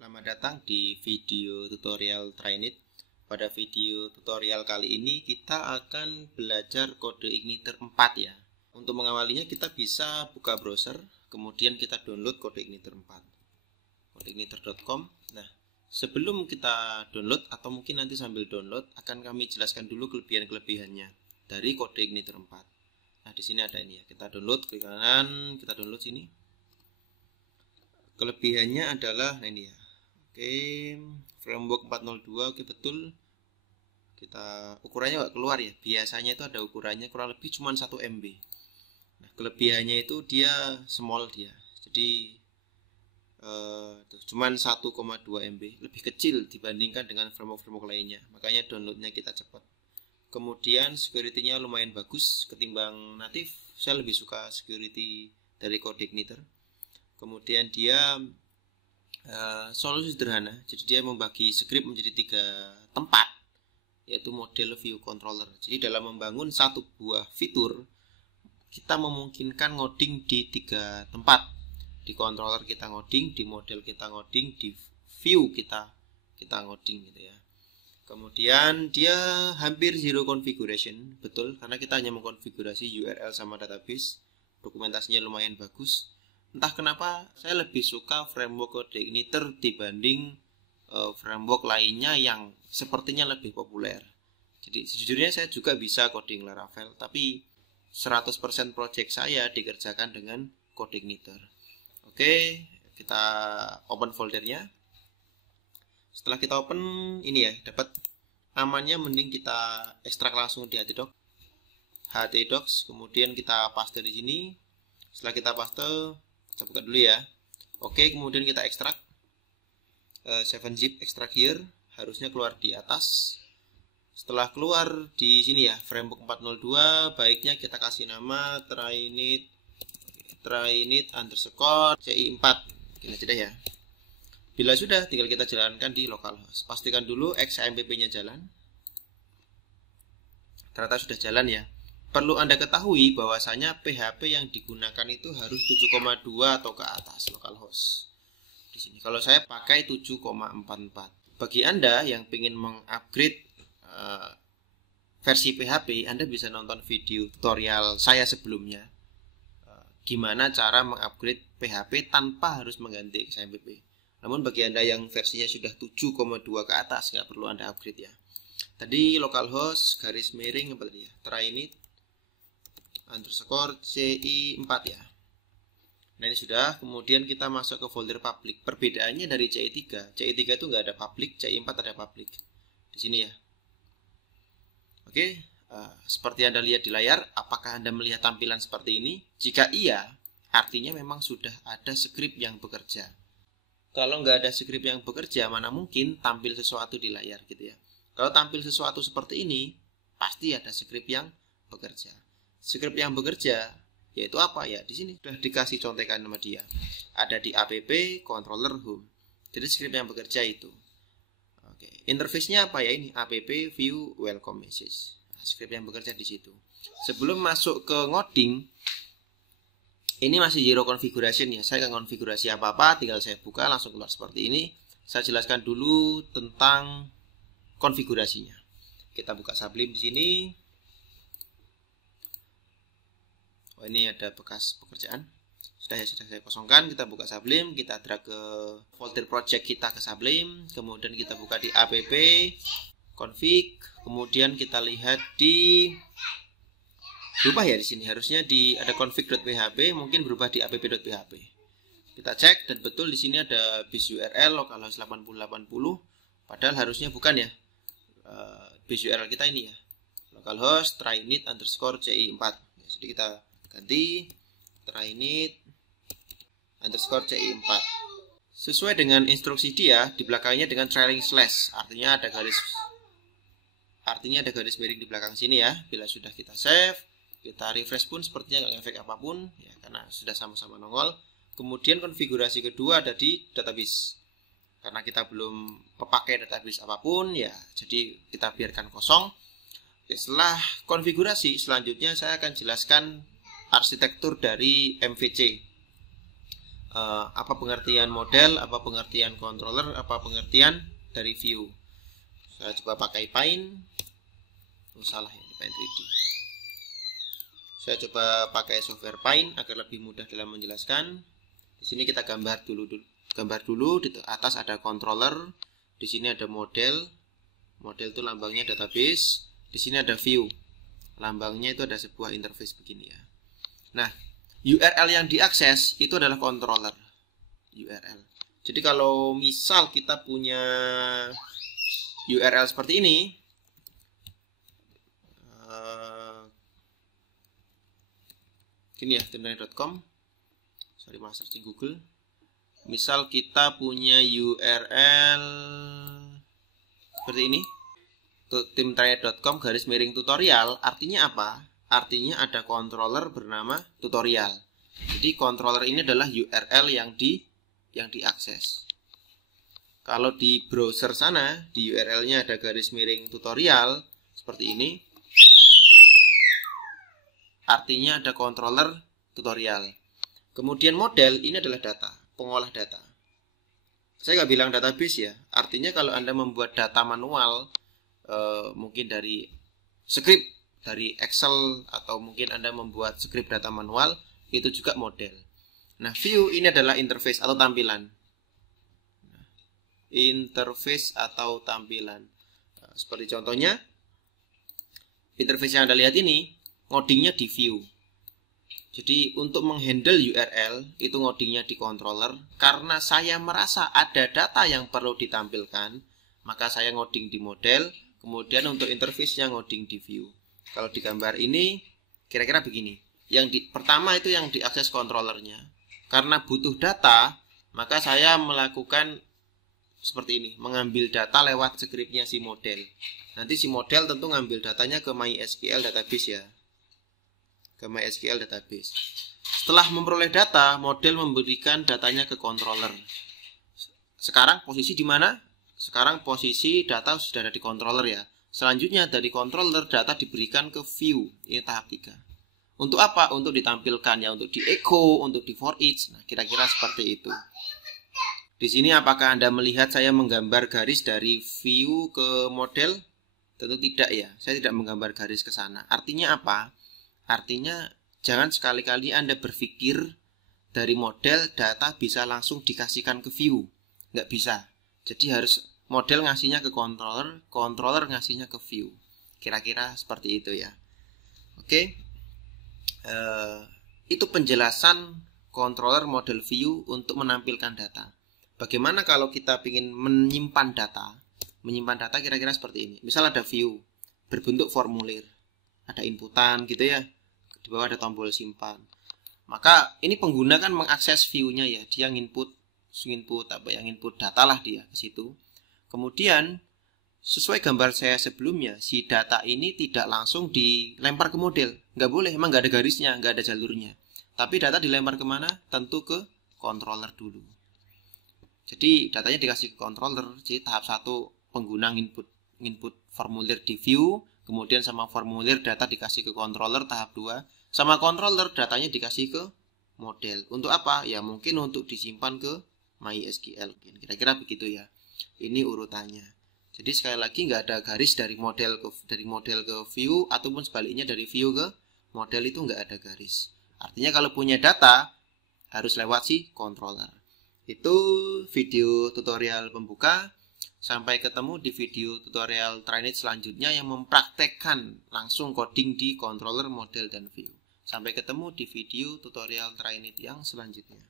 Selamat datang di video tutorial Trinit. Pada video tutorial kali ini kita akan belajar kode igniter 4 ya. Untuk mengawalinya kita bisa buka browser, kemudian kita download kode igniter 4. kodeigniter.com. Nah, sebelum kita download atau mungkin nanti sambil download akan kami jelaskan dulu kelebihan-kelebihannya dari kode igniter 4. Nah, di sini ada ini ya. Kita download, klik kanan, kita download sini. Kelebihannya adalah nah ini ya. Oke, framework 402, oke betul. Kita ukurannya nggak keluar ya. Biasanya itu ada ukurannya kurang lebih cuma 1 MB. Nah, kelebihannya itu dia small dia. Jadi cuman 1,2 MB, lebih kecil dibandingkan dengan framework-framework lainnya. Makanya downloadnya kita cepat. Kemudian security-nya lumayan bagus ketimbang natif. Saya lebih suka security dari CodeIgniter. Kemudian dia solusi sederhana. Jadi dia membagi script menjadi 3 tempat, yaitu model view controller. Jadi dalam membangun satu buah fitur, kita memungkinkan ngoding di 3 tempat. Di controller kita ngoding, di model kita ngoding, di view kita ngoding gitu ya. Kemudian dia hampir zero configuration, betul, karena kita hanya mengkonfigurasi URL sama database. Dokumentasinya lumayan bagus. Entah kenapa saya lebih suka framework CodeIgniter dibanding framework lainnya yang sepertinya lebih populer. Jadi sejujurnya saya juga bisa coding Laravel, tapi 100% project saya dikerjakan dengan CodeIgniter. Oke, kita open foldernya. Setelah kita open, ini ya, dapat namanya, mending kita ekstrak langsung di htdocs, kemudian kita paste di sini. Setelah kita paste, kita buka dulu ya. Oke, kemudian kita ekstrak 7-zip extract here, harusnya keluar di atas. Setelah keluar di sini ya, framework 402, baiknya kita kasih nama trinit_ci4. Gini aja deh ya. Bila sudah, tinggal kita jalankan di localhost. Pastikan dulu XAMPP-nya jalan. Ternyata sudah jalan ya. Perlu Anda ketahui bahwasanya PHP yang digunakan itu harus 7,2 atau ke atas localhost. Di sini kalau saya pakai 7,44. Bagi Anda yang ingin mengupgrade versi PHP, Anda bisa nonton video tutorial saya sebelumnya. Gimana cara mengupgrade PHP tanpa harus mengganti XAMPP. Namun bagi Anda yang versinya sudah 7,2 ke atas, nggak perlu Anda upgrade ya. Tadi localhost garis miring apa tadi ya? Trinit_ci4 ya. Nah ini sudah. Kemudian kita masuk ke folder public. Perbedaannya dari ci3. ci3 itu nggak ada public, ci4 ada public. Di sini ya. Oke. Seperti Anda lihat di layar, apakah Anda melihat tampilan seperti ini? Jika iya, artinya memang sudah ada script yang bekerja. Kalau nggak ada script yang bekerja, mana mungkin tampil sesuatu di layar gitu ya. Kalau tampil sesuatu seperti ini, pasti ada script yang bekerja. Script yang bekerja yaitu apa ya? Di sini sudah dikasih contekan nama dia. Ada di app controller home. Jadi script yang bekerja itu. Oke, interface-nya apa ya ini? App view welcome message. Script yang bekerja di situ. Sebelum masuk ke ngoding, ini masih zero configuration ya. Saya nggak konfigurasi apa-apa, tinggal saya buka langsung keluar seperti ini. Saya jelaskan dulu tentang konfigurasinya. Kita buka Sublime di sini. Oh, ini ada bekas pekerjaan. Sudah saya kosongkan. Kita buka Sublime, kita drag ke folder project kita ke Sublime, kemudian kita buka di app config, kemudian kita lihat di berubah ya di sini. Harusnya ada config.php, mungkin berubah di app.php. Kita cek dan betul di sini ada base URL localhost 8080. Padahal harusnya bukan ya. Base URL kita ini ya. Localhost trinit_ci4. Jadi kita ganti trinit_ci4. Sesuai dengan instruksi dia, di belakangnya dengan trailing slash. Artinya ada garis miring di belakang sini ya. Bila sudah kita save, kita refresh pun sepertinya nggak ngefek apapun ya, karena sudah sama-sama nongol. Kemudian konfigurasi kedua ada di database. Karena kita belum pakai database apapun ya, jadi kita biarkan kosong. Oke, setelah konfigurasi, selanjutnya saya akan jelaskan arsitektur dari MVC. apa pengertian model, apa pengertian controller, apa pengertian dari view. Saya coba pakai Paint. Oh, salah ya, Paint 3D. Saya coba pakai software Paint agar lebih mudah dalam menjelaskan. Di sini kita gambar dulu. Di atas ada controller, di sini ada model. Model itu lambangnya database. Di sini ada view. Lambangnya itu ada sebuah interface begini ya. Nah, URL yang diakses itu adalah controller URL. Jadi kalau misal kita punya URL seperti ini, gini ya, timline.com. Sorry, malah searching Google. Misal kita punya URL seperti ini, timline.com /tutorial, artinya apa? Artinya ada controller bernama tutorial. Jadi controller ini adalah URL yang diakses. Kalau di browser sana, di URL-nya ada /tutorial seperti ini, artinya ada controller tutorial. Kemudian model ini adalah data, pengolah data. Saya nggak bilang database ya. Artinya kalau Anda membuat data manual, mungkin dari script, dari Excel, atau mungkin Anda membuat script data manual, itu juga model. Nah, view ini adalah interface atau tampilan. Interface atau tampilan. Seperti contohnya, interface yang Anda lihat ini, ngodingnya di view. Jadi untuk menghandle URL itu ngodingnya di controller. Karena saya merasa ada data yang perlu ditampilkan, maka saya ngoding di model. Kemudian untuk interface-nya ngoding di view. Kalau di gambar ini kira-kira begini. Pertama itu yang diakses controllernya. Karena butuh data, maka saya melakukan seperti ini, mengambil data lewat scriptnya si model. Nanti si model tentu ngambil datanya ke MySQL database ya. Ke MySQL database. Setelah memperoleh data, model memberikan datanya ke controller. Sekarang posisi di mana? Sekarang posisi data sudah ada di controller ya. Selanjutnya dari controller data diberikan ke view. Ini tahap 3. Untuk apa? Untuk ditampilkan ya, untuk di echo, untuk di for each. Nah, kira-kira seperti itu. Di sini apakah Anda melihat saya menggambar garis dari view ke model? Tentu tidak ya. Saya tidak menggambar garis ke sana. Artinya apa? Artinya jangan sekali-kali Anda berpikir dari model data bisa langsung dikasihkan ke view. Nggak bisa. Jadi harus model ngasihnya ke controller, controller ngasihnya ke view. Kira-kira seperti itu ya. Oke. Itu penjelasan controller model view untuk menampilkan data. Bagaimana kalau kita ingin menyimpan data? Menyimpan data kira-kira seperti ini. Misal ada view berbentuk formulir. Ada inputan gitu ya. Di bawah ada tombol simpan. Maka ini pengguna kan mengakses view-nya ya. Dia input data lah dia ke situ. Kemudian sesuai gambar saya sebelumnya, si data ini tidak langsung dilempar ke model. Nggak boleh, emang nggak ada garisnya, nggak ada jalurnya. Tapi data dilempar kemana? Tentu ke controller dulu. Jadi datanya dikasih ke controller. Jadi tahap 1 pengguna input formulir di view, kemudian sama formulir data dikasih ke controller. Tahap 2 sama controller datanya dikasih ke model. Untuk apa? Ya mungkin untuk disimpan ke MySQL. Kira-kira begitu ya. Ini urutannya. Jadi sekali lagi nggak ada garis dari model ke view, ataupun sebaliknya dari view ke model itu nggak ada garis. Artinya kalau punya data harus lewat si controller. Itu video tutorial pembuka. Sampai ketemu di video tutorial Trainit selanjutnya yang mempraktekkan langsung coding di controller, model, dan view. Sampai ketemu di video tutorial Trainit yang selanjutnya.